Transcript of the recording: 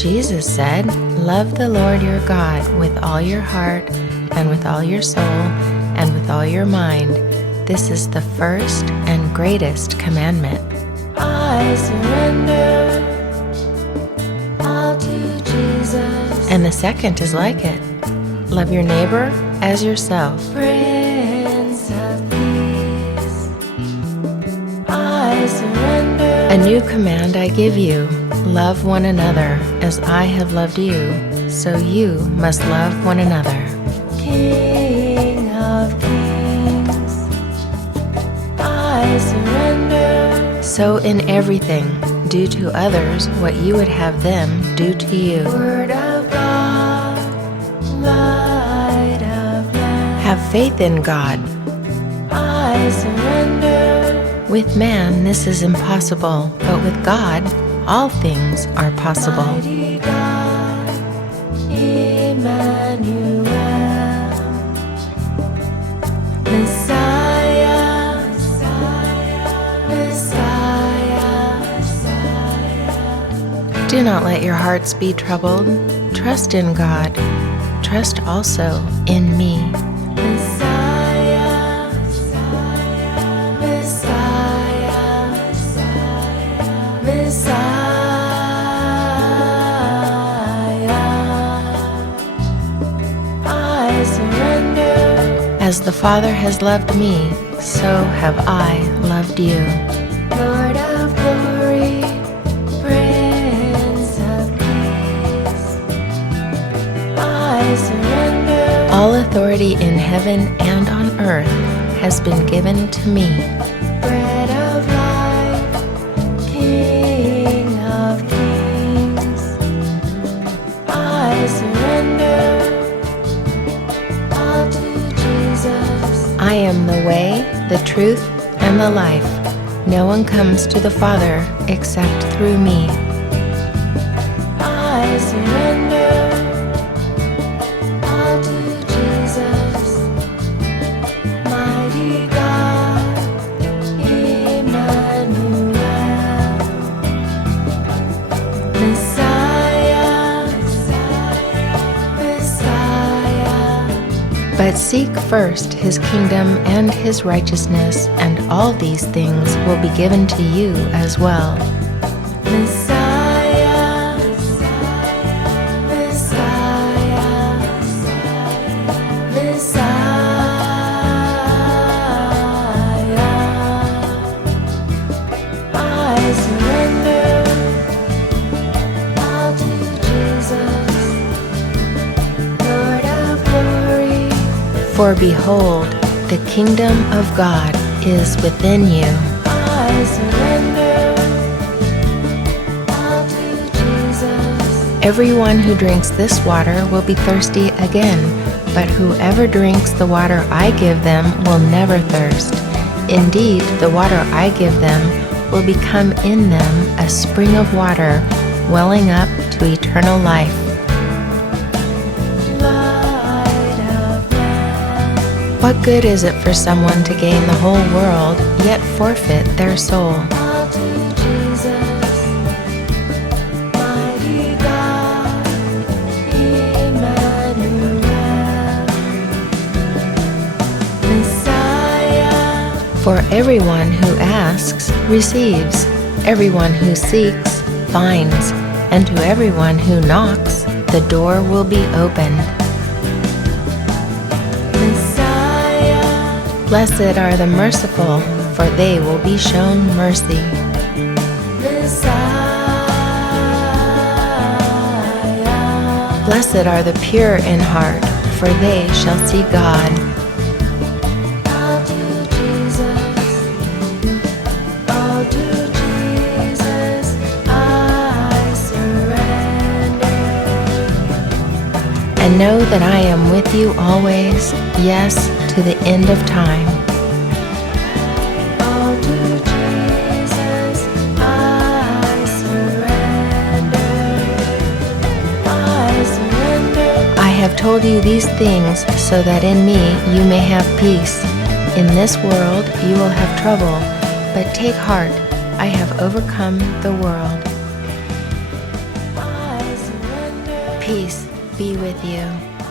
Jesus said, "Love the Lord your God with all your heart and with all your soul and with all your mind. This is the first and greatest commandment." I surrender all to Jesus. And the second is like it. Love your neighbor as yourself. Prince of Peace, I surrender. A new command I give you, love one another as I have loved you, so you must love one another. King of Kings, I surrender. So in everything, do to others what you would have them do to you. Word of God, light of man, Have faith in God. I surrender. With man, this is impossible, but with God, all things are possible. Mighty God, Emmanuel, Messiah, Messiah. Do not let your hearts be troubled. Trust in God. Trust also in me. Messiah, Messiah, Messiah. I surrender. As the Father has loved me, so have I loved you. Lord of glory, Prince of Peace, I surrender. All authority in heaven and on earth has been given to me. Bread of life, King of Kings, I surrender all to Jesus. I am the way, the truth, and the life. No one comes to the Father except through me. I surrender all to Jesus. Mighty God, Emmanuel, Messiah, Messiah. But seek first his kingdom and his righteousness, and all these things will be given to you as well. Messiah, Messiah, Messiah. I surrender all to Jesus, Lord of glory. For behold, the kingdom of God is within you. I surrender all to Jesus. Everyone who drinks this water will be thirsty again, but whoever drinks the water I give them will never thirst. Indeed, the water I give them will become in them a spring of water, welling up to eternal life. Light of man, What good is it for someone to gain the whole world, yet forfeit their soul? all to Jesus. Mighty God, Emmanuel, Messiah. For everyone who asks receives, everyone who seeks finds, and to everyone who knocks the door will be opened. Messiah, Blessed are the merciful, for they will be shown mercy. Messiah. Blessed are the pure in heart, for they shall see God. All to Jesus, all to Jesus, I surrender. And know that I am with you always, yes, to the end of time. All to Jesus, I surrender. I surrender. I have told you these things so that in me you may have peace. In this world you will have trouble, but take heart, I have overcome the world. I surrender. Peace be with you.